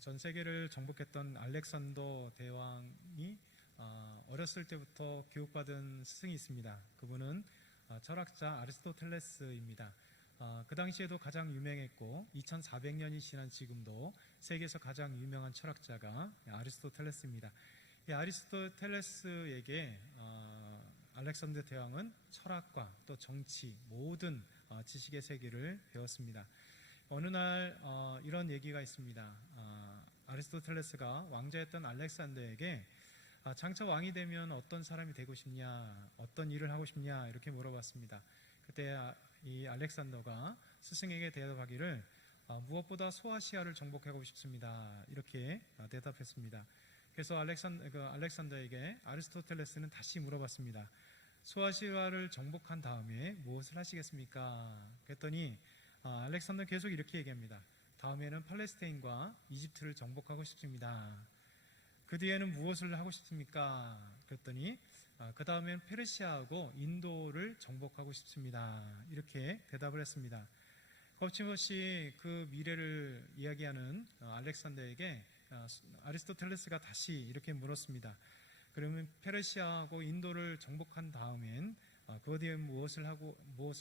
전 세계를 정복했던 알렉산더 대왕이 어렸을 때부터 교육받은 스승이 있습니다. 그분은 철학자 아리스토텔레스입니다. 그 당시에도 가장 유명했고 2400년이 지난 지금도 세계에서 가장 유명한 철학자가 아리스토텔레스입니다. 이 아리스토텔레스에게 알렉산더 대왕은 철학과 또 정치 모든 지식의 세계를 배웠습니다. 어느 날 이런 얘기가 있습니다. 아리스토텔레스가 왕자였던 알렉산더에게 장차 왕이 되면 어떤 사람이 되고 싶냐, 어떤 일을 하고 싶냐 이렇게 물어봤습니다. 그때 이 알렉산더가 스승에게 대답하기를 무엇보다 소아시아를 정복하고 싶습니다 이렇게 대답했습니다. 그래서 알렉산더에게 아리스토텔레스는 다시 물어봤습니다. 소아시아를 정복한 다음에 무엇을 하시겠습니까? 그랬더니 알렉산더 계속 이렇게 얘기합니다. 다음에는 팔레스타인과 이집트를 정복하고 싶습니다. 그 뒤에는 무엇을 하고 싶습니까? 그랬더니 그 다음에는 페르시아하고 인도를 정복하고 싶습니다. 이렇게 대답을 했습니다. 거침없이 그 미래를 이야기하는 알렉산더에게 아리스토텔레스가 다시 이렇게 물었습니다. 그러면 페르시아하고 인도를 정복한 다음엔 그 뒤에 무엇을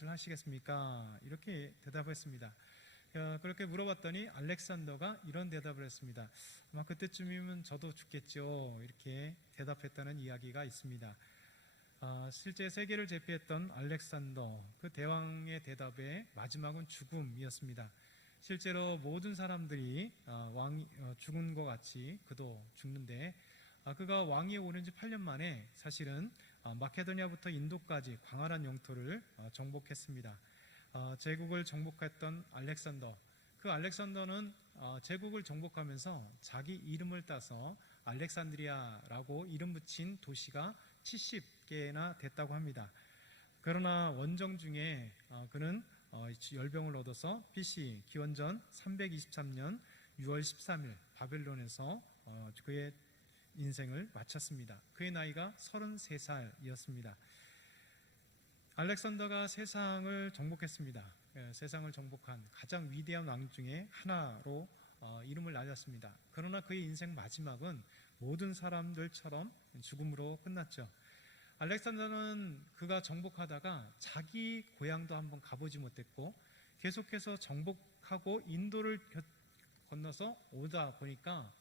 하시겠습니까? 이렇게 대답했습니다. 그렇게 물어봤더니 알렉산더가 이런 대답을 했습니다. 아마 그때쯤이면 저도 죽겠죠. 이렇게 대답했다는 이야기가 있습니다. 실제 세계를 제패했던 알렉산더 그 대왕의 대답의 마지막은 죽음이었습니다. 실제로 모든 사람들이 왕이 죽은 것 같이 그도 죽는데 그가 왕위에 오른 지 8년 만에 사실은 마케도니아부터 인도까지 광활한 영토를 정복했습니다. 제국을 정복했던 알렉산더, 그 알렉산더는 제국을 정복하면서 자기 이름을 따서 알렉산드리아라고 이름 붙인 도시가 70개나 됐다고 합니다. 그러나 원정 중에 그는 열병을 얻어서 BC 기원전 323년 6월 13일 바벨론에서 그의 인생을 마쳤습니다. 그의 나이가 33살이었습니다. 알렉산더가 세상을 정복했습니다. 세상을 정복한 가장 위대한 왕 중에 하나로 이름을 날렸습니다. 그러나 그의 인생 마지막은 모든 사람들처럼 죽음으로 끝났죠. 알렉산더는 그가 정복하다가 자기 고향도 한번 가보지 못했고 계속해서 정복하고 인도를 건너서 오다 보니까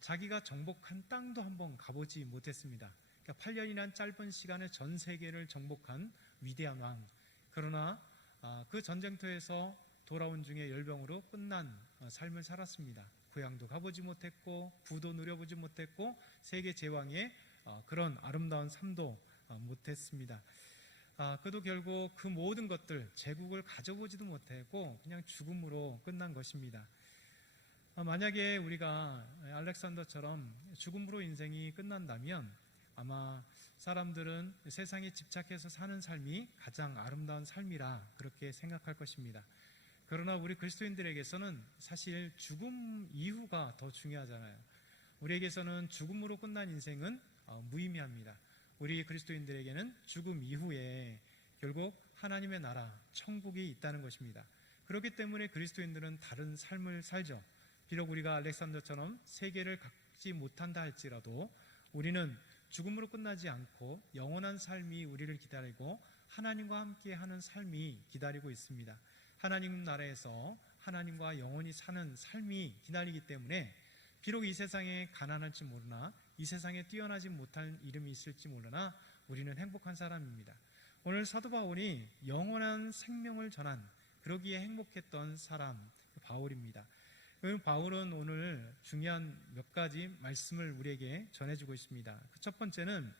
자기가 정복한 땅도 한번 가보지 못했습니다. 그러니까 8년이란 짧은 시간에 전 세계를 정복한 위대한 왕. 그러나 그 전쟁터에서 돌아온 중에 열병으로 끝난 삶을 살았습니다. 고향도 가보지 못했고 부도 누려보지 못했고 세계 제왕의 그런 아름다운 삶도 못했습니다. 그도 결국 그 모든 것들 제국을 가져보지도 못했고 그냥 죽음으로 끝난 것입니다. 만약에 우리가 알렉산더처럼 죽음으로 인생이 끝난다면 아마 사람들은 세상에 집착해서 사는 삶이 가장 아름다운 삶이라 그렇게 생각할 것입니다. 그러나 우리 그리스도인들에게서는 사실 죽음 이후가 더 중요하잖아요. 우리에게서는 죽음으로 끝난 인생은 무의미합니다. 우리 그리스도인들에게는 죽음 이후에 결국 하나님의 나라, 천국이 있다는 것입니다. 그렇기 때문에 그리스도인들은 다른 삶을 살죠. 비록 우리가 알렉산더처럼 세계를 갖지 못한다 할지라도 우리는 죽음으로 끝나지 않고 영원한 삶이 우리를 기다리고 하나님과 함께하는 삶이 기다리고 있습니다. 하나님 나라에서 하나님과 영원히 사는 삶이 기다리기 때문에 비록 이 세상에 가난할지 모르나 이 세상에 뛰어나지 못할 이름이 있을지 모르나 우리는 행복한 사람입니다. 오늘 사도 바울이 영원한 생명을 전한 그러기에 행복했던 사람 바울입니다. 바울은 오늘 중요한 몇 가지 말씀을 우리에게 전해주고 있습니다. 첫 번째는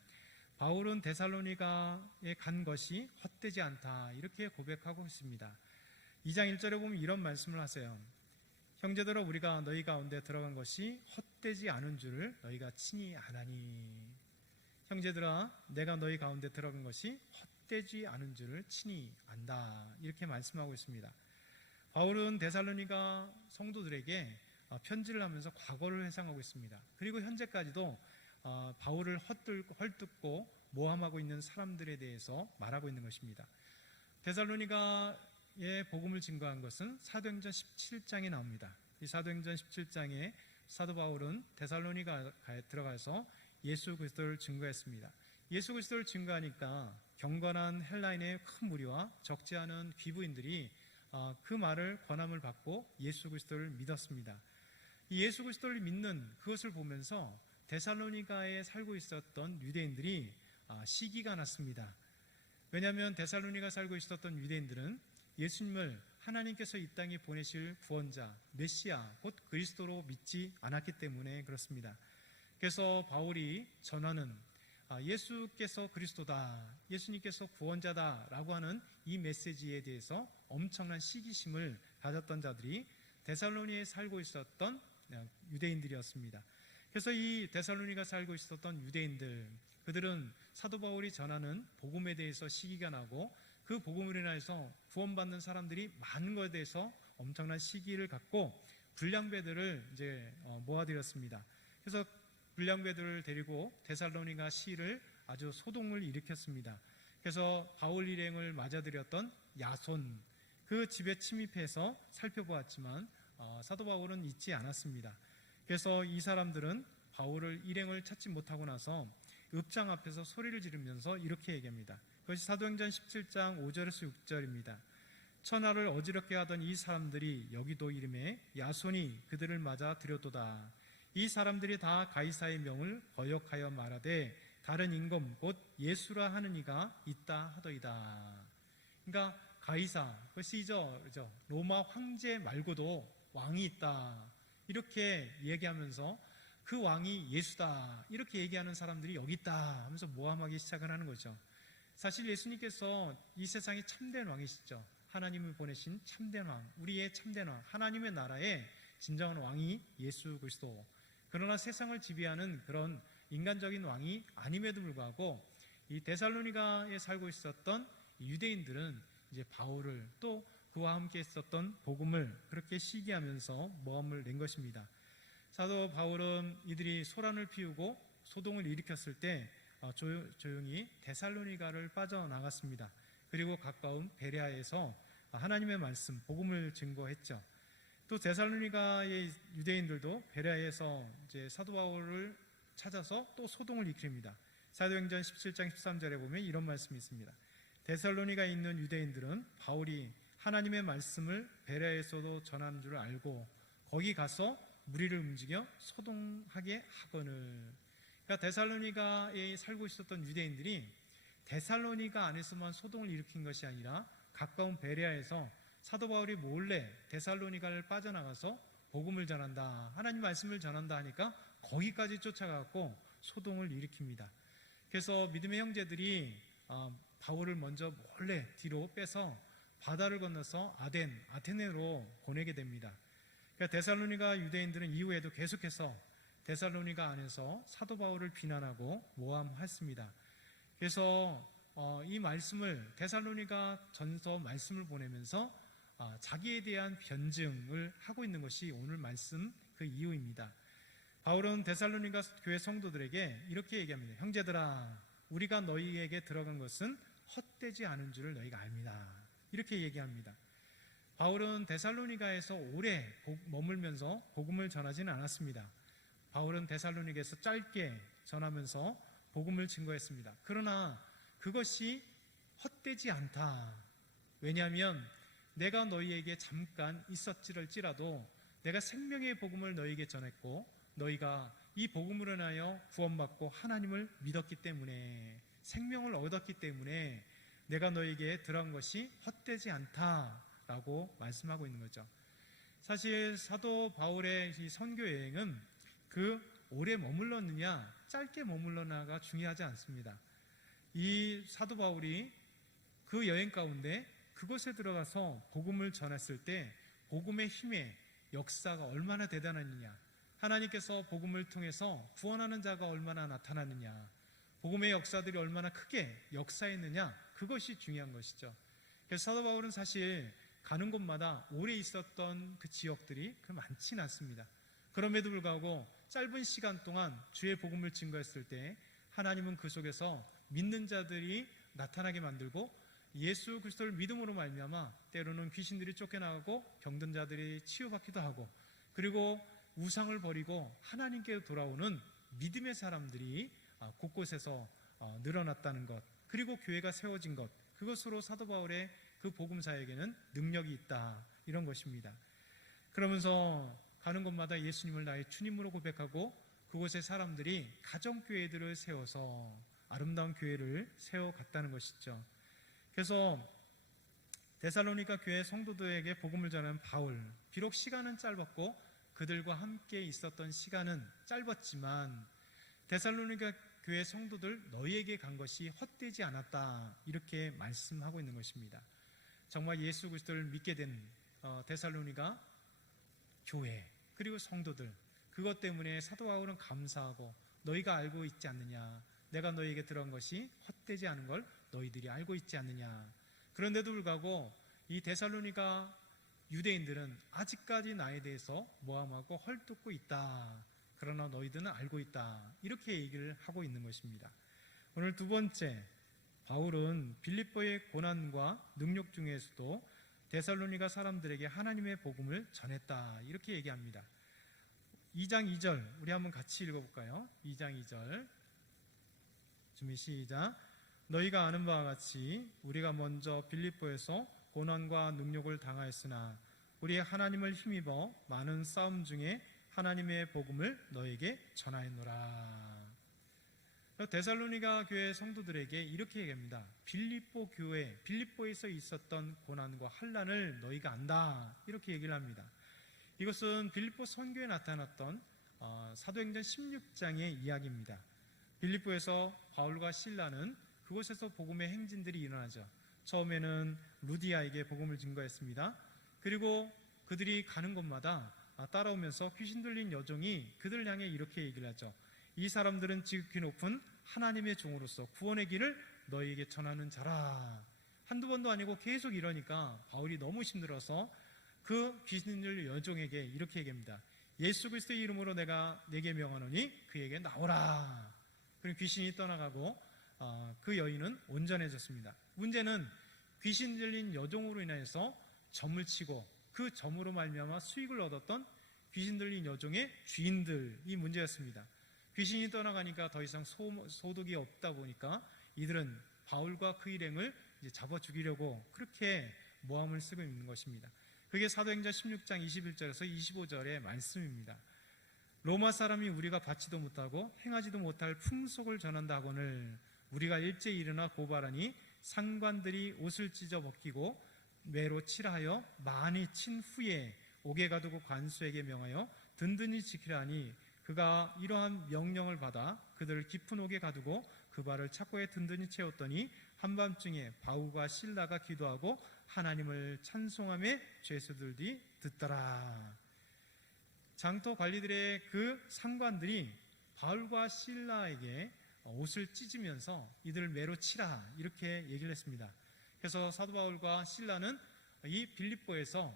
바울은 데살로니가에 간 것이 헛되지 않다 이렇게 고백하고 있습니다. 2장 1절에 보면 이런 말씀을 하세요. 형제들아 우리가 너희 가운데 들어간 것이 헛되지 않은 줄을 너희가 친히 아나니. 형제들아 내가 너희 가운데 들어간 것이 헛되지 않은 줄을 친히 안다 이렇게 말씀하고 있습니다. 바울은 데살로니가 성도들에게 편지를 하면서 과거를 회상하고 있습니다. 그리고 현재까지도 바울을 헐뜯고 모함하고 있는 사람들에 대해서 말하고 있는 것입니다. 데살로니가의 복음을 증거한 것은 사도행전 17장에 나옵니다. 이 사도행전 17장에 사도 바울은 데살로니가에 들어가서 예수 그리스도를 증거했습니다. 예수 그리스도를 증거하니까 경건한 헬라인의 큰 무리와 적지 않은 귀부인들이 그 말을 권함을 받고 예수 그리스도를 믿었습니다. 이 예수 그리스도를 믿는 그것을 보면서 데살로니가에 살고 있었던 유대인들이 시기가 났습니다. 왜냐하면 데살로니가 살고 있었던 유대인들은 예수님을 하나님께서 이 땅에 보내실 구원자, 메시아, 곧 그리스도로 믿지 않았기 때문에 그렇습니다. 그래서 바울이 전하는 예수께서 그리스도다, 예수님께서 구원자다 라고 하는 이 메시지에 대해서 엄청난 시기심을 가졌던 자들이 데살로니에 살고 있었던 유대인들이었습니다. 그래서 이 데살로니가 살고 있었던 유대인들, 그들은 사도 바울이 전하는 복음에 대해서 시기가 나고 그 복음으로 인해서 구원받는 사람들이 많은 것에 대해서 엄청난 시기를 갖고 불량배들을 이제 모아들였습니다. 그래서 불량배들을 데리고 데살로니가 시를 아주 소동을 일으켰습니다. 그래서 바울 일행을 맞아들였던 야손, 그 집에 침입해서 살펴보았지만 사도 바울은 잊지 않았습니다. 그래서 이 사람들은 바울을 일행을 찾지 못하고 나서 읍장 앞에서 소리를 지르면서 이렇게 얘기합니다. 그것이 사도행전 17장 5절에서 6절입니다. 천하를 어지럽게 하던 이 사람들이 여기도 이름에 야손이 그들을 맞아 들였도다. 이 사람들이 다 가이사의 명을 거역하여 말하되 다른 임금 곧 예수라 하는 이가 있다 하더이다. 그러니까 가이사, 그것이 로마 황제 말고도 왕이 있다, 이렇게 얘기하면서 그 왕이 예수다 이렇게 얘기하는 사람들이 여기 있다 하면서 모함하기 시작을 하는 거죠. 사실 예수님께서 이 세상의 참된 왕이시죠. 하나님을 보내신 참된 왕, 우리의 참된 왕, 하나님의 나라의 진정한 왕이 예수 그리스도. 그러나 세상을 지배하는 그런 인간적인 왕이 아님에도 불구하고 이 데살로니가에 살고 있었던 유대인들은 이제 바울을, 또 그와 함께 있었던 복음을 그렇게 시기하면서 모함을 낸 것입니다. 사도 바울은 이들이 소란을 피우고 소동을 일으켰을 때 조용히 데살로니가를 빠져나갔습니다. 그리고 가까운 베레아에서 하나님의 말씀, 복음을 증거했죠. 또 데살로니가의 유대인들도 베레아에서 이제 사도 바울을 찾아서 또 소동을 일으킵니다. 사도행전 17장 13절에 보면 이런 말씀이 있습니다. 데살로니가에 있는 유대인들은 바울이 하나님의 말씀을 베레아에서도 전하는 줄 알고 거기 가서 무리를 움직여 소동하게 하거늘. 그러니까 데살로니가에 살고 있었던 유대인들이 데살로니가 안에서만 소동을 일으킨 것이 아니라 가까운 베레아에서 사도 바울이 몰래 데살로니가를 빠져나가서 복음을 전한다, 하나님 말씀을 전한다 하니까 거기까지 쫓아가고 소동을 일으킵니다. 그래서 믿음의 형제들이 바울을 먼저 몰래 뒤로 빼서 바다를 건너서 아테네로 보내게 됩니다. 그러니까 데살로니가 유대인들은 이후에도 계속해서 데살로니가 안에서 사도 바울을 비난하고 모함했습니다. 그래서 이 말씀을, 데살로니가 전서 말씀을 보내면서 자기에 대한 변증을 하고 있는 것이 오늘 말씀 그 이유입니다. 바울은 데살로니가 교회 성도들에게 이렇게 얘기합니다. 형제들아, 우리가 너희에게 들어간 것은 헛되지 않은 줄을 너희가 압니다. 이렇게 얘기합니다. 바울은 데살로니가에서 오래 머물면서 복음을 전하지는 않았습니다. 바울은 데살로니가에서 짧게 전하면서 복음을 증거했습니다. 그러나 그것이 헛되지 않다. 왜냐하면 내가 너희에게 잠깐 있었을지라도 내가 생명의 복음을 너희에게 전했고 너희가 이 복음으로 인하여 구원받고 하나님을 믿었기 때문에, 생명을 얻었기 때문에 내가 너희에게 들어간 것이 헛되지 않다라고 말씀하고 있는 거죠. 사실 사도 바울의 이 선교 여행은 그 오래 머물렀느냐 짧게 머물렀느냐가 중요하지 않습니다. 이 사도 바울이 그 여행 가운데 그곳에 들어가서 복음을 전했을 때 복음의 힘의 역사가 얼마나 대단하느냐, 하나님께서 복음을 통해서 구원하는 자가 얼마나 나타나느냐, 복음의 역사들이 얼마나 크게 역사했느냐, 그것이 중요한 것이죠. 그래서 사도 바울은 사실 가는 곳마다 오래 있었던 그 지역들이 많지는 않습니다. 그럼에도 불구하고 짧은 시간 동안 주의 복음을 증거했을 때 하나님은 그 속에서 믿는 자들이 나타나게 만들고 예수 그리스도를 믿음으로 말미암아 때로는 귀신들이 쫓겨나가고 병든 자들이 치유받기도 하고, 그리고 우상을 버리고 하나님께 돌아오는 믿음의 사람들이 곳곳에서 늘어났다는 것, 그리고 교회가 세워진 것, 그것으로 사도 바울의 그 복음 사역에는 능력이 있다, 이런 것입니다. 그러면서 가는 곳마다 예수님을 나의 주님으로 고백하고 그곳의 사람들이 가정교회들을 세워서 아름다운 교회를 세워갔다는 것이죠. 그래서 데살로니가 교회 성도들에게 복음을 전하는 바울, 비록 시간은 짧았고 그들과 함께 있었던 시간은 짧았지만 데살로니가 교회 성도들 너희에게 간 것이 헛되지 않았다, 이렇게 말씀하고 있는 것입니다. 정말 예수 그리스도를 믿게 된 데살로니가 교회 그리고 성도들, 그것 때문에 사도 바울은 감사하고 너희가 알고 있지 않느냐, 내가 너희에게 들은 것이 헛되지 않은 걸 너희들이 알고 있지 않느냐. 그런데도 불구하고 이 데살로니가 유대인들은 아직까지 나에 대해서 모함하고 헐뜯고 있다, 그러나 너희들은 알고 있다, 이렇게 얘기를 하고 있는 것입니다. 오늘 두 번째, 바울은 빌립보의 고난과 능력 중에서도 데살로니가 사람들에게 하나님의 복음을 전했다, 이렇게 얘기합니다. 2장 2절 우리 한번 같이 읽어볼까요? 2장 2절 준비 시작. 너희가 아는 바와 같이 우리가 먼저 빌립보에서 고난과 능력을 당하였으나 우리 하나님을 힘입어 많은 싸움 중에 하나님의 복음을 너에게 전하였노라. 데살로니가 교회 성도들에게 이렇게 얘기합니다. 빌립보 교회, 빌립보에서 있었던 고난과 환난을 너희가 안다, 이렇게 얘기를 합니다. 이것은 빌립보 선교에 나타났던 사도행전 16장의 이야기입니다. 빌립보에서 바울과 실라는 그곳에서 복음의 행진들이 일어나죠. 처음에는 루디아에게 복음을 증거했습니다. 그리고 그들이 가는 곳마다 따라오면서 귀신 들린 여종이 그들을 향해 이렇게 얘기를 하죠. 이 사람들은 지극히 높은 하나님의 종으로서 구원의 길을 너희에게 전하는 자라. 한두 번도 아니고 계속 이러니까 바울이 너무 힘들어서 그 귀신 들린 여종에게 이렇게 얘기합니다. 예수 그리스도의 이름으로 내가 네게 명하노니 그에게 나오라. 그럼 귀신이 떠나가고 그 여인은 온전해졌습니다. 문제는 귀신 들린 여종으로 인해서 점을 치고 그 점으로 말미암아 수익을 얻었던 귀신 들린 여종의 주인들이 문제였습니다. 귀신이 떠나가니까 더 이상 소득이 없다 보니까 이들은 바울과 그 일행을 이제 잡아 죽이려고 그렇게 모함을 쓰고 있는 것입니다. 그게 사도행전 16장 21절에서 25절의 말씀입니다. 로마 사람이 우리가 받지도 못하고 행하지도 못할 풍속을 전한다 하거늘 우리가 일제히 일어나 고발하니 상관들이 옷을 찢어 벗기고 매로 칠하여 많이 친 후에 옥에 가두고 관수에게 명하여 든든히 지키라 하니 그가 이러한 명령을 받아 그들을 깊은 옥에 가두고 그 발을 착고에 든든히 채웠더니 한밤중에 바울과 실라가 기도하고 하나님을 찬송하며 죄수들이 듣더라. 장터 관리들의 그 상관들이 바울과 실라에게 옷을 찢으면서 이들을 매로 치라, 이렇게 얘기를 했습니다. 그래서 사도 바울과 실라는 이 빌립보에서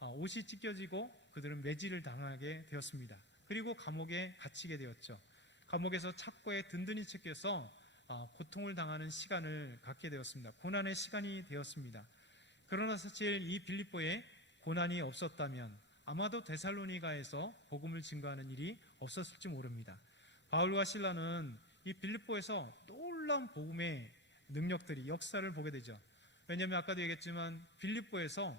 옷이 찢겨지고 그들은 매질을 당하게 되었습니다. 그리고 감옥에 갇히게 되었죠. 감옥에서 착고에 든든히 찢겨서 고통을 당하는 시간을 갖게 되었습니다. 고난의 시간이 되었습니다. 그러나 사실 이 빌립보에 고난이 없었다면 아마도 데살로니가에서 복음을 증거하는 일이 없었을지 모릅니다. 바울과 실라는 이 빌립보에서 놀라운 복음의 능력들이, 역사를 보게 되죠. 왜냐하면 아까도 얘기했지만 빌립보에서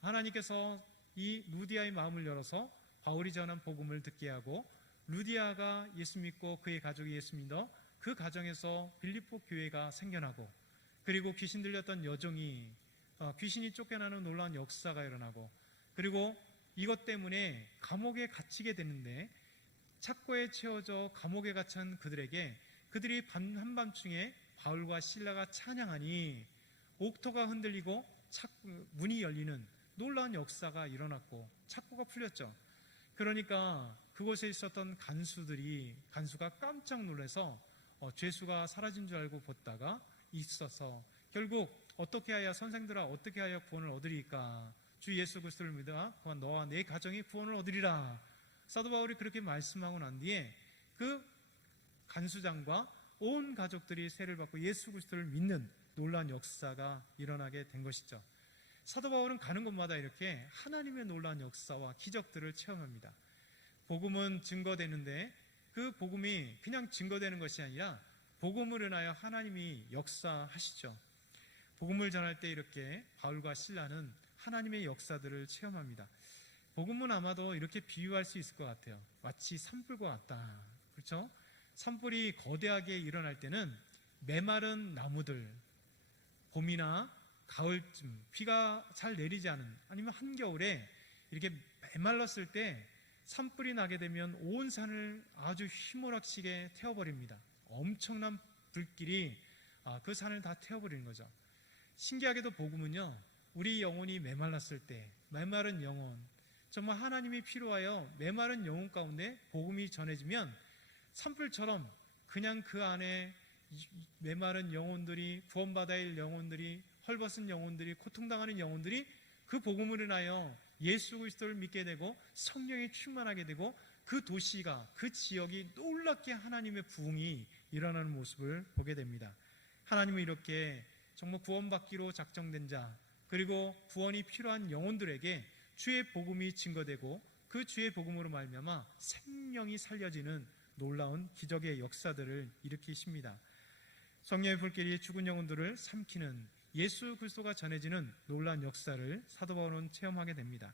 하나님께서 이 루디아의 마음을 열어서 바울이 전한 복음을 듣게 하고 루디아가 예수 믿고 그의 가족이 예수 믿어 그 가정에서 빌립보 교회가 생겨나고 그리고 귀신 들렸던 여종이 귀신이 쫓겨나는 놀라운 역사가 일어나고 그리고 이것 때문에 감옥에 갇히게 되는데 착고에 채워져 감옥에 갇힌 그들에게 그들이 한밤중에 바울과 실라가 찬양하니 옥토가 흔들리고 문이 열리는 놀라운 역사가 일어났고 착고가 풀렸죠. 그러니까 그곳에 있었던 간수가 깜짝 놀라서 죄수가 사라진 줄 알고 보다가 있어서 결국 어떻게 하여 선생들아 어떻게 하여 구원을 얻으리까? 주 예수 그리스도를 믿어 너와 내 가정이 구원을 얻으리라. 사도 바울이 그렇게 말씀하고 난 뒤에 그 간수장과 온 가족들이 세를 받고 예수 그리스도를 믿는 놀라운 역사가 일어나게 된 것이죠. 사도 바울은 가는 곳마다 이렇게 하나님의 놀라운 역사와 기적들을 체험합니다. 복음은 증거되는데 그 복음이 그냥 증거되는 것이 아니라 복음을 인하여 하나님이 역사하시죠. 복음을 전할 때 이렇게 바울과 실라는 하나님의 역사들을 체험합니다. 복음은 아마도 이렇게 비유할 수 있을 것 같아요. 마치 산불과 같다. 그렇죠? 산불이 거대하게 일어날 때는 메마른 나무들, 봄이나 가을쯤 비가 잘 내리지 않은, 아니면 한겨울에 이렇게 메말랐을 때 산불이 나게 되면 온 산을 아주 휘몰아치게 태워버립니다. 엄청난 불길이 그 산을 다 태워버리는 거죠. 신기하게도 복음은요, 우리 영혼이 메말랐을 때, 메마른 영혼, 정말 하나님이 필요하여 메마른 영혼 가운데 복음이 전해지면 산불처럼 그냥 그 안에 메마른 영혼들이, 구원받아야 할 영혼들이, 헐벗은 영혼들이, 고통당하는 영혼들이 그 복음을 인하여 예수 그리스도를 믿게 되고 성령이 충만하게 되고 그 도시가, 그 지역이 놀랍게 하나님의 부흥이 일어나는 모습을 보게 됩니다. 하나님은 이렇게 정말 구원받기로 작정된 자, 그리고 구원이 필요한 영혼들에게 주의 복음이 증거되고 그 주의 복음으로 말미암아 생명이 살려지는 놀라운 기적의 역사들을 일으키십니다. 성령의 불길이 죽은 영혼들을 삼키는 예수 그리스도가 전해지는 놀라운 역사를 사도 바울은 체험하게 됩니다.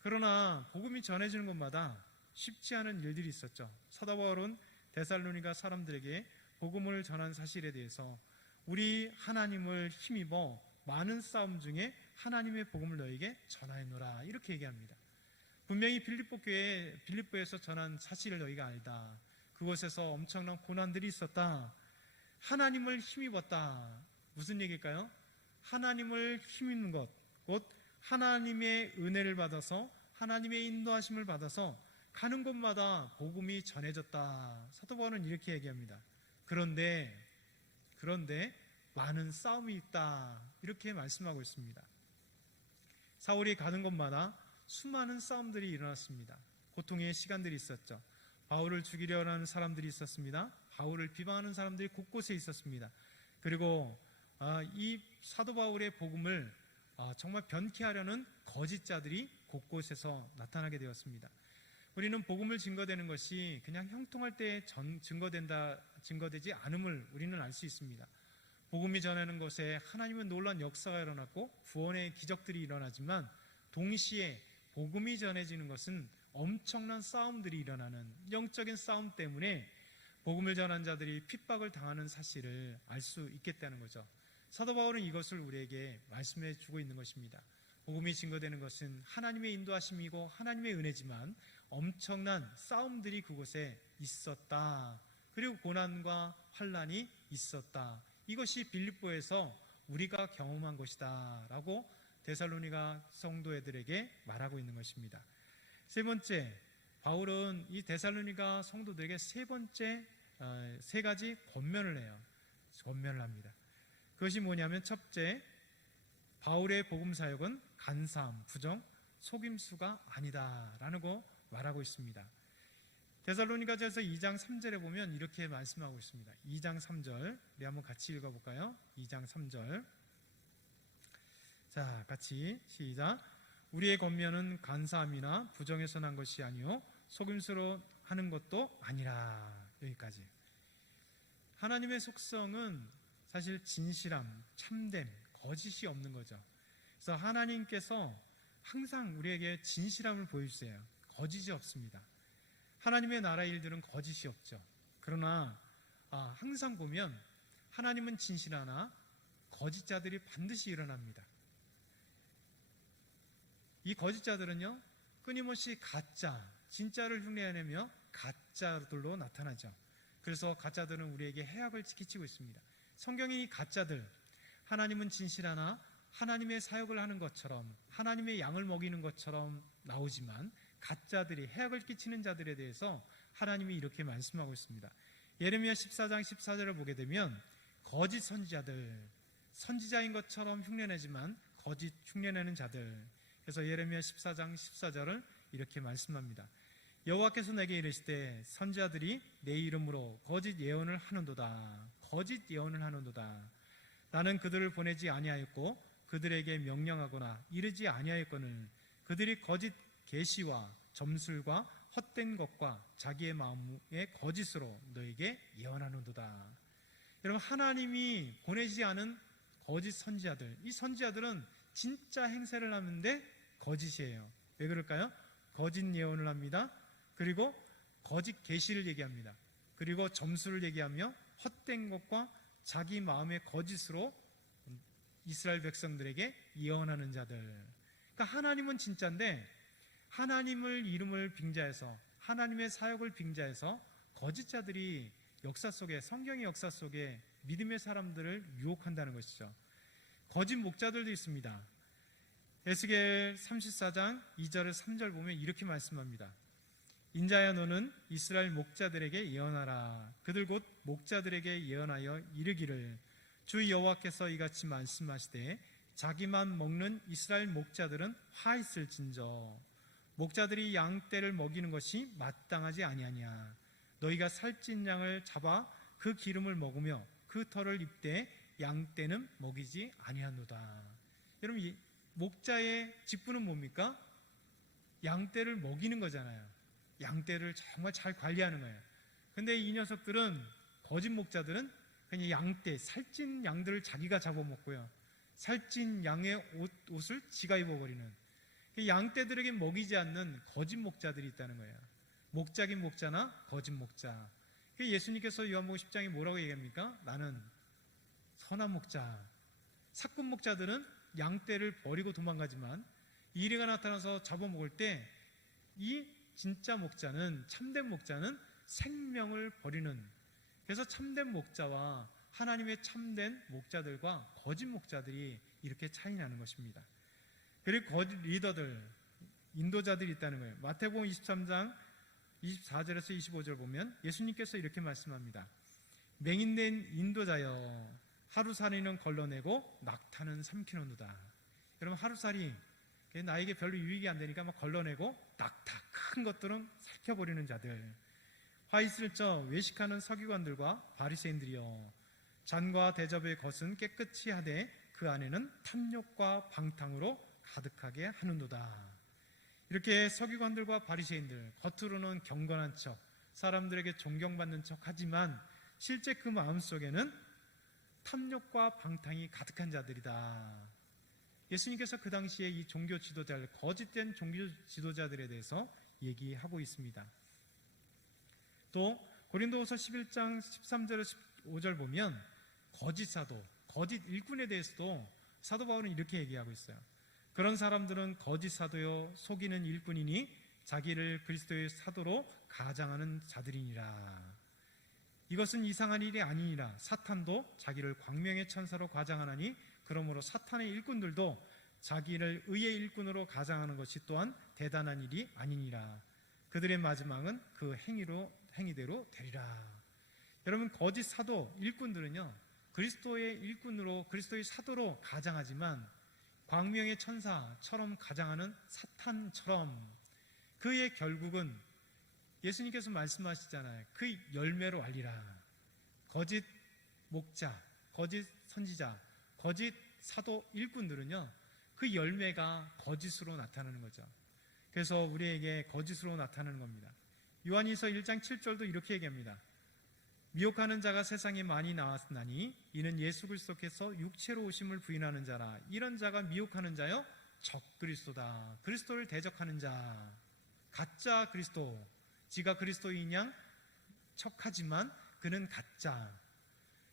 그러나 복음이 전해지는 곳마다 쉽지 않은 일들이 있었죠. 사도 바울은 데살로니가 사람들에게 복음을 전한 사실에 대해서 우리 하나님을 힘입어 많은 싸움 중에 하나님의 복음을 너에게 전하였노라, 이렇게 얘기합니다. 분명히 빌립보에서 전한 사실을 너희가 알다. 그곳에서 엄청난 고난들이 있었다. 하나님을 힘입었다. 무슨 얘기일까요? 하나님을 힘입는 것, 곧 하나님의 은혜를 받아서, 하나님의 인도하심을 받아서 가는 곳마다 복음이 전해졌다. 사도 바울은 이렇게 얘기합니다. 그런데 많은 싸움이 있다, 이렇게 말씀하고 있습니다. 사울이 가는 곳마다 수많은 싸움들이 일어났습니다. 고통의 시간들이 있었죠. 바울을 죽이려는 하는 사람들이 있었습니다. 바울을 비방하는 사람들이 곳곳에 있었습니다. 그리고 이 사도 바울의 복음을 정말 변케 하려는 거짓자들이 곳곳에서 나타나게 되었습니다. 우리는 복음을 증거되는 것이 그냥 형통할 때 증거되지 않음을 우리는 알 수 있습니다. 복음이 전하는 것에 하나님의 놀라운 역사가 일어났고 구원의 기적들이 일어나지만 동시에 복음이 전해지는 것은 엄청난 싸움들이 일어나는, 영적인 싸움 때문에 복음을 전한 자들이 핍박을 당하는 사실을 알 수 있겠다는 거죠. 사도 바울은 이것을 우리에게 말씀해 주고 있는 것입니다. 복음이 증거되는 것은 하나님의 인도하심이고 하나님의 은혜지만 엄청난 싸움들이 그곳에 있었다. 그리고 고난과 환난이 있었다. 이것이 빌립보에서 우리가 경험한 것이다 라고 데살로니가 성도들에게 말하고 있는 것입니다. 세 번째, 바울은 이 데살로니가 성도들에게 세 가지 권면을 해요. 권면을 합니다. 그것이 뭐냐면, 첫째, 바울의 복음 사역은 간사함, 부정, 속임수가 아니다 라고 말하고 있습니다. 데살로니가전서 2장 3절에 보면 이렇게 말씀하고 있습니다. 2장 3절 우리 한번 같이 읽어볼까요? 2장 3절. 자, 같이 시작. 우리의 권면은 간사함이나 부정에서 난 것이 아니요 속임수로 하는 것도 아니라. 여기까지. 하나님의 속성은 사실 진실함, 참됨, 거짓이 없는 거죠. 그래서 하나님께서 항상 우리에게 진실함을 보여주세요. 거짓이 없습니다. 하나님의 나라 일들은 거짓이 없죠. 그러나 항상 보면 하나님은 진실하나 거짓자들이 반드시 일어납니다. 이 거짓자들은요, 끊임없이 가짜, 진짜를 흉내내며 가짜들로 나타나죠. 그래서 가짜들은 우리에게 해악을 끼치고 있습니다. 성경이 가짜들, 하나님은 진실하나 하나님의 사역을 하는 것처럼, 하나님의 양을 먹이는 것처럼 나오지만 가짜들이, 해악을 끼치는 자들에 대해서 하나님이 이렇게 말씀하고 있습니다. 예레미야 14장 14절을 보게 되면 거짓 선지자들, 선지자인 것처럼 흉내내지만 거짓 흉내내는 자들. 그래서 예레미야 14장 14절을 이렇게 말씀합니다. 여호와께서 내게 이르시되 선지자들이 내 이름으로 거짓 예언을 하는도다. 거짓 예언을 하는도다. 나는 그들을 보내지 아니하였고 그들에게 명령하거나 이르지 아니하였거늘 그들이 거짓 계시와 점술과 헛된 것과 자기의 마음의 거짓으로 너에게 예언하는도다. 여러분, 하나님이 보내지 않은 거짓 선지자들, 이 선지자들은 진짜 행세를 하는데 거짓이에요. 왜 그럴까요? 거짓 예언을 합니다. 그리고 거짓 계시를 얘기합니다. 그리고 점수를 얘기하며 헛된 것과 자기 마음의 거짓으로 이스라엘 백성들에게 예언하는 자들. 그러니까 하나님은 진짜인데 하나님을 이름을 빙자해서 하나님의 사역을 빙자해서 거짓자들이 역사 속에, 성경의 역사 속에 믿음의 사람들을 유혹한다는 것이죠. 거짓 목자들도 있습니다. 에스겔 34장 2절에서 3절 보면 이렇게 말씀합니다. 인자야, 너는 이스라엘 목자들에게 예언하라. 그들 곧 목자들에게 예언하여 이르기를, 주 여호와께서 이같이 말씀하시되 자기만 먹는 이스라엘 목자들은 화 있을진저. 목자들이 양떼를 먹이는 것이 마땅하지 아니하냐. 너희가 살찐 양을 잡아 그 기름을 먹으며 그 털을 입되 양떼는 먹이지 아니하노다. 여러분, 이 목자의 직분은 뭡니까? 양떼를 먹이는 거잖아요. 양떼를 정말 잘 관리하는 거예요. 근데 이 녀석들은, 거짓 목자들은 그냥 양떼, 살찐 양들을 자기가 잡아먹고요, 살찐 양의 옷을 지가 입어버리는, 양떼들에게 먹이지 않는 거짓 목자들이 있다는 거예요. 목자긴 목자나 거짓 목자. 예수님께서 요한복음 10장에 뭐라고 얘기합니까? 나는 선한 목자. 사꾼 목자들은 양떼를 버리고 도망가지만 이리가 나타나서 잡아먹을 때 이 진짜 목자는, 참된 목자는 생명을 버리는, 그래서 참된 목자와 하나님의 참된 목자들과 거짓 목자들이 이렇게 차이 나는 것입니다. 그리고 거짓 리더들, 인도자들이 있다는 거예요. 마태복음 23장 24절에서 25절 보면 예수님께서 이렇게 말씀합니다. 맹인된 인도자여, 하루살이는 걸러내고 낙타는 삼키는도다. 여러분, 하루살이 나에게 별로 유익이 안 되니까 막 걸러내고 낙타, 큰 것들은 삭혀버리는 자들. 화 있을 저 외식하는 서기관들과 바리새인들이여, 잔과 대접의 것은 깨끗이 하되 그 안에는 탐욕과 방탕으로 가득하게 하는도다. 이렇게 서기관들과 바리새인들, 겉으로는 경건한 척, 사람들에게 존경받는 척 하지만 실제 그 마음속에는 탐욕과 방탕이 가득한 자들이다. 예수님께서 그 당시에 이 종교 지도자들, 거짓된 종교 지도자들에 대해서 얘기하고 있습니다. 또 고린도후서 11장 13절에서 15절 보면 거짓 사도, 거짓 일꾼에 대해서도 사도 바울은 이렇게 얘기하고 있어요. 그런 사람들은 거짓 사도요 속이는 일꾼이니 자기를 그리스도의 사도로 가장하는 자들이니라. 이것은 이상한 일이 아니니라. 사탄도 자기를 광명의 천사로 가장하나니 그러므로 사탄의 일꾼들도 자기를 의의 일꾼으로 가장하는 것이 또한 대단한 일이 아니니라. 그들의 마지막은 그 행위대로 되리라. 여러분, 거짓 사도, 일꾼들은요 그리스도의 일꾼으로, 그리스도의 사도로 가장하지만 광명의 천사처럼 가장하는 사탄처럼 그의 결국은 예수님께서 말씀하시잖아요. 그 열매로 알리라. 거짓 목자, 거짓 선지자, 거짓 사도 일꾼들은요 그 열매가 거짓으로 나타나는 거죠. 그래서 우리에게 거짓으로 나타나는 겁니다. 요한일서 1장 7절도 이렇게 얘기합니다. 미혹하는 자가 세상에 많이 나왔나니 이는 예수 그리스도께서 육체로 오심을 부인하는 자라. 이런 자가 미혹하는 자요 적그리스도다. 그리스도를 대적하는 자, 가짜 그리스도. 지가 그리스도인 양 척하지만 그는 가짜.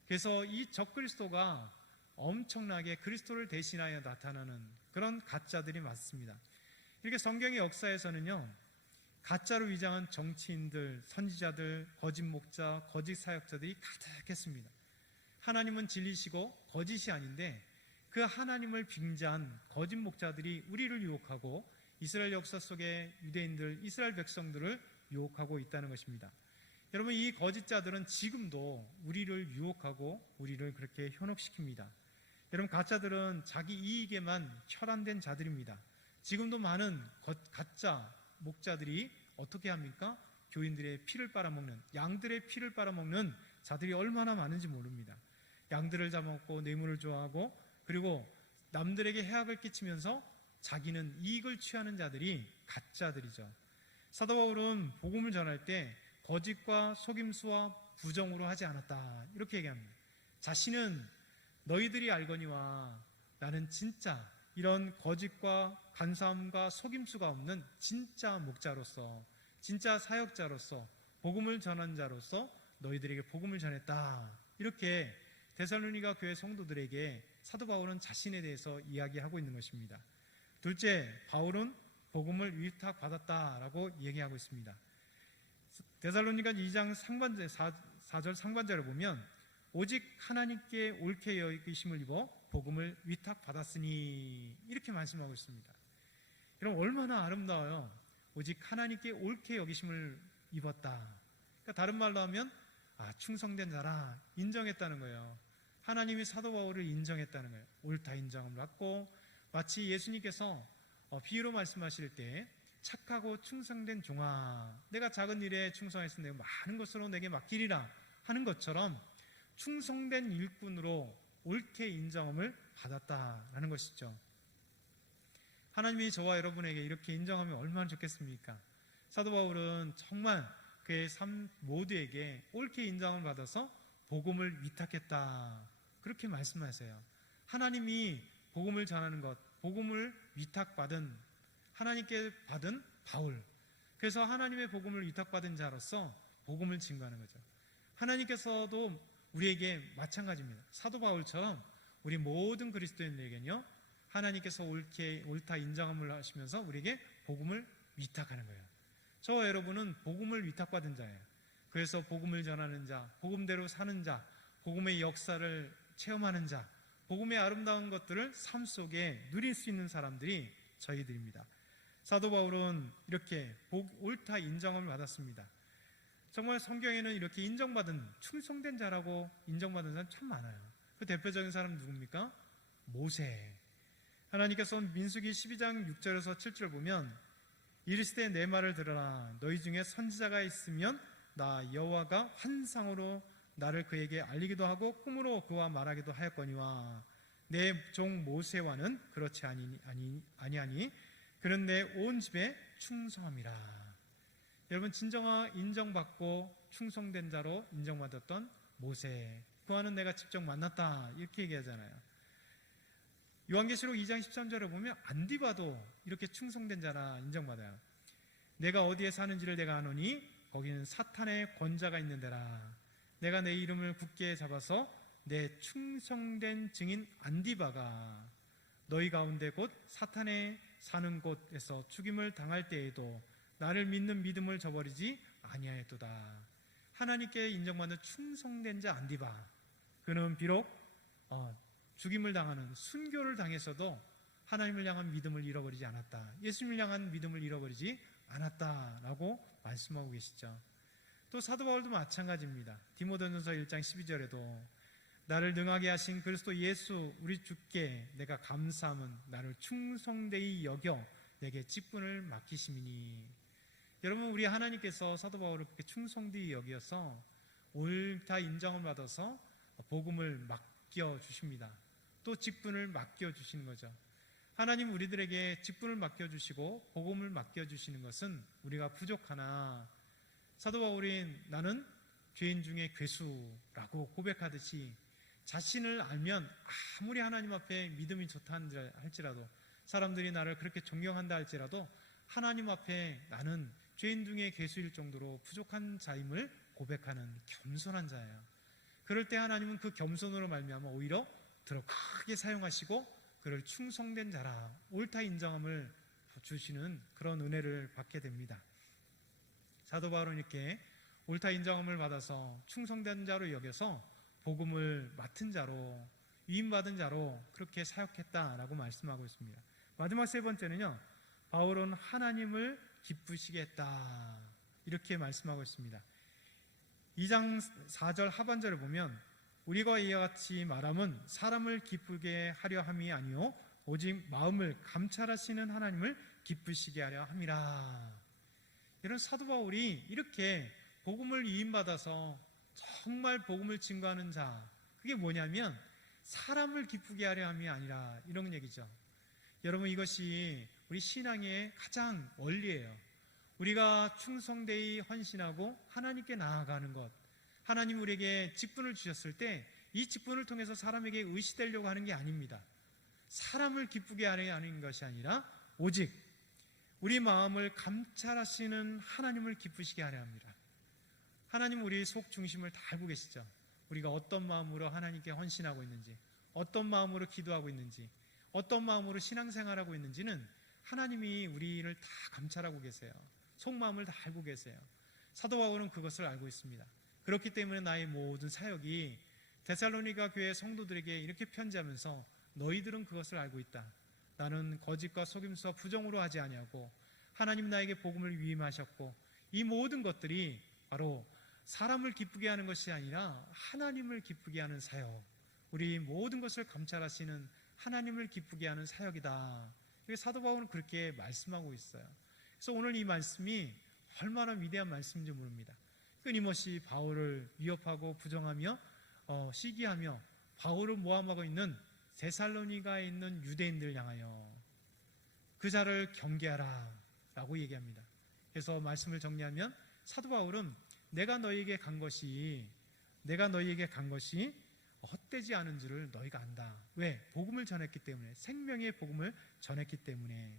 그래서 이 적그리스도가 엄청나게 그리스도를 대신하여 나타나는 그런 가짜들이 많습니다. 이렇게 성경의 역사에서는요 가짜로 위장한 정치인들, 선지자들, 거짓 목자, 거짓 사역자들이 가득했습니다. 하나님은 진리시고 거짓이 아닌데 그 하나님을 빙자한 거짓 목자들이 우리를 유혹하고 이스라엘 역사 속의 유대인들, 이스라엘 백성들을 유혹하고 있다는 것입니다. 여러분, 이 거짓자들은 지금도 우리를 유혹하고 우리를 그렇게 현혹시킵니다. 여러분, 가짜들은 자기 이익에만 혈안된 자들입니다. 지금도 많은 가짜 목자들이 어떻게 합니까? 교인들의 피를 빨아먹는, 양들의 피를 빨아먹는 자들이 얼마나 많은지 모릅니다. 양들을 잡아먹고 뇌물을 좋아하고 그리고 남들에게 해악을 끼치면서 자기는 이익을 취하는 자들이 가짜들이죠. 사도 바울은 복음을 전할 때 거짓과 속임수와 부정으로 하지 않았다 이렇게 얘기합니다. 자신은 너희들이 알거니와 나는 진짜 이런 거짓과 간사함과 속임수가 없는 진짜 목자로서, 진짜 사역자로서, 복음을 전한 자로서 너희들에게 복음을 전했다 이렇게 데살로니가 교회 성도들에게 사도 바울은 자신에 대해서 이야기하고 있는 것입니다. 둘째, 바울은 복음을 위탁받았다라고 얘기하고 있습니다. 데살로니가 2장 4절 상반절을 보면 오직 하나님께 옳게 여기심을 입어 복음을 위탁받았으니 이렇게 말씀하고 있습니다. 여러분 얼마나 아름다워요. 오직 하나님께 옳게 여기심을 입었다. 그러니까 다른 말로 하면 충성된 자라 인정했다는 거예요. 하나님이 사도 바울을 인정했다는 거예요. 옳다 인정을 받고 마치 예수님께서 비유로 말씀하실 때 착하고 충성된 종아 내가 작은 일에 충성했으니 내가 많은 것으로 내게 맡기리라 하는 것처럼 충성된 일꾼으로 옳게 인정함을 받았다라는 것이죠. 하나님이 저와 여러분에게 이렇게 인정하면 얼마나 좋겠습니까? 사도 바울은 정말 그의 삶 모두에게 옳게 인정을 받아서 복음을 위탁했다 그렇게 말씀하세요. 하나님이 복음을 전하는 것, 복음을 위탁받은 하나님께 받은 바울, 그래서 하나님의 복음을 위탁받은 자로서 복음을 증거하는 거죠. 하나님께서도 우리에게 마찬가지입니다. 사도 바울처럼 우리 모든 그리스도인들에게는요 하나님께서 옳다 인정함을 하시면서 우리에게 복음을 위탁하는 거예요. 저와 여러분은 복음을 위탁받은 자예요. 그래서 복음을 전하는 자, 복음대로 사는 자, 복음의 역사를 체험하는 자, 복음의 아름다운 것들을 삶 속에 누릴 수 있는 사람들이 저희들입니다. 사도 바울은 이렇게 옳다 인정함을 받았습니다. 정말 성경에는 이렇게 인정받은 충성된 자라고 인정받은 사람 참 많아요. 그 대표적인 사람 누굽니까? 모세. 하나님께서 민수기 12장 6절에서 7절 보면 이르시되 내 말을 들으라 너희 중에 선지자가 있으면 나 여호와가 환상으로 나를 그에게 알리기도 하고 꿈으로 그와 말하기도 하였거니와 내 종 모세와는 그렇지 아니하니 그는 내 온 집에 충성함이라. 여러분 진정한 인정받고 충성된 자로 인정받았던 모세, 그와는 내가 직접 만났다 이렇게 얘기하잖아요. 요한계시록 2장 13절에 보면 안디바도 이렇게 충성된 자라 인정받아요. 내가 어디에 사는지를 내가 아노니 거기는 사탄의 권자가 있는 데라. 내가 내 이름을 굳게 잡아서 내 충성된 증인 안디바가 너희 가운데 곧 사탄의 사는 곳에서 죽임을 당할 때에도 나를 믿는 믿음을 저버리지 아니하였도다. 하나님께 인정받는 충성된 자 안디바, 그는 비록 죽임을 당하는 순교를 당해서도 하나님을 향한 믿음을 잃어버리지 않았다. 예수님을 향한 믿음을 잃어버리지 않았다라고 말씀하고 계시죠. 또 사도 바울도 마찬가지입니다. 디모데전서 1장 12절에도 나를 능하게 하신 그리스도 예수 우리 주께 내가 감사함은 나를 충성되이 여겨 내게 직분을 맡기심이니. 여러분 우리 하나님께서 사도 바울을 그렇게 충성되이 여겨서 옳다 인정을 받아서 복음을 맡겨주십니다. 또 직분을 맡겨주시는 거죠. 하나님 우리들에게 직분을 맡겨주시고 복음을 맡겨주시는 것은 우리가 부족하나 사도 바울이 나는 죄인 중에 괴수라고 고백하듯이 자신을 알면 아무리 하나님 앞에 믿음이 좋다 할지라도 사람들이 나를 그렇게 존경한다 할지라도 하나님 앞에 나는 죄인 중에 괴수일 정도로 부족한 자임을 고백하는 겸손한 자예요. 그럴 때 하나님은 그 겸손으로 말미암아 오히려 더러 크게 사용하시고 그를 충성된 자라 옳다 인정함을 주시는 그런 은혜를 받게 됩니다. 사도 바울은 이렇게 옳다 인정함을 받아서 충성된 자로 여겨서 복음을 맡은 자로 위임받은 자로 그렇게 사역했다라고 말씀하고 있습니다. 마지막 세 번째는요, 바울은 하나님을 기쁘시게 했다 이렇게 말씀하고 있습니다. 2장 4절 하반절을 보면 우리가 이와 같이 말함은 사람을 기쁘게 하려 함이 아니요 오직 마음을 감찰하시는 하나님을 기쁘시게 하려 함이라. 이런 사도 바울이 이렇게 복음을 위임받아서 정말 복음을 증거하는 자, 그게 뭐냐면 사람을 기쁘게 하려 함이 아니라 이런 얘기죠. 여러분 이것이 우리 신앙의 가장 원리예요. 우리가 충성되이 헌신하고 하나님께 나아가는 것, 하나님 우리에게 직분을 주셨을 때 이 직분을 통해서 사람에게 의시되려고 하는 게 아닙니다. 사람을 기쁘게 하는 것이 아니라 오직 우리 마음을 감찰하시는 하나님을 기쁘시게 하려 합니다. 하나님 우리 속 중심을 다 알고 계시죠. 우리가 어떤 마음으로 하나님께 헌신하고 있는지, 어떤 마음으로 기도하고 있는지, 어떤 마음으로 신앙생활하고 있는지는 하나님이 우리를 다 감찰하고 계세요. 속마음을 다 알고 계세요. 사도 바울은 그것을 알고 있습니다. 그렇기 때문에 나의 모든 사역이 데살로니가 교회 성도들에게 이렇게 편지하면서 너희들은 그것을 알고 있다. 나는 거짓과 속임수와 부정으로 하지 아니하고 하나님 나에게 복음을 위임하셨고 이 모든 것들이 바로 사람을 기쁘게 하는 것이 아니라 하나님을 기쁘게 하는 사역, 우리 모든 것을 감찰하시는 하나님을 기쁘게 하는 사역이다. 사도 바울은 그렇게 말씀하고 있어요. 그래서 오늘 이 말씀이 얼마나 위대한 말씀인지 모릅니다. 끊임없이 바울을 위협하고 부정하며 시기하며 바울을 모함하고 있는 데살로니가에 있는 유대인들 향하여 그 자를 경계하라 라고 얘기합니다. 그래서 말씀을 정리하면 사도 바울은 내가 너희에게 간 것이 헛되지 않은 줄을 너희가 안다. 왜? 복음을 전했기 때문에, 생명의 복음을 전했기 때문에.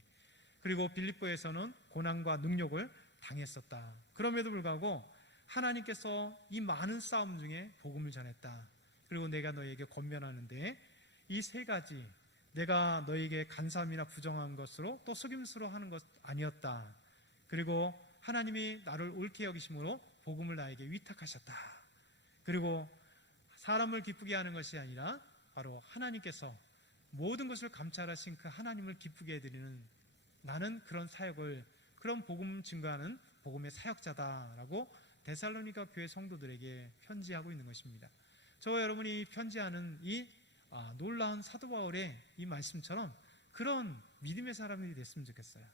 그리고 빌립보에서는 고난과 능욕을 당했었다. 그럼에도 불구하고 하나님께서 이 많은 싸움 중에 복음을 전했다. 그리고 내가 너희에게 권면하는데 이 세 가지, 내가 너희에게 간사함이나 부정한 것으로 또 속임수로 하는 것 아니었다. 그리고 하나님이 나를 옳게 여기심으로 복음을 나에게 위탁하셨다. 그리고 사람을 기쁘게 하는 것이 아니라 바로 하나님께서 모든 것을 감찰하신 그 하나님을 기쁘게 해드리는, 나는 그런 사역을, 그런 복음 증거하는 복음의 사역자다라고 데살로니가 교회 성도들에게 편지하고 있는 것입니다. 저와 여러분이 편지하는 이 놀라운 사도 바울의 이 말씀처럼 그런 믿음의 사람이 됐으면 좋겠어요.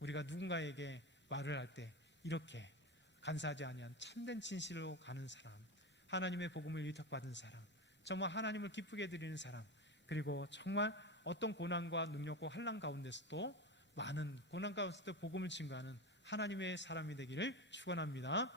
우리가 누군가에게 말을 할 때 이렇게 간사하지 아니한 참된 진실로 가는 사람, 하나님의 복음을 위탁받은 사람, 정말 하나님을 기쁘게 드리는 사람, 그리고 정말 어떤 고난과 능력과 환난 가운데서도 많은 고난 가운데서도 복음을 증거하는 하나님의 사람이 되기를 축원합니다.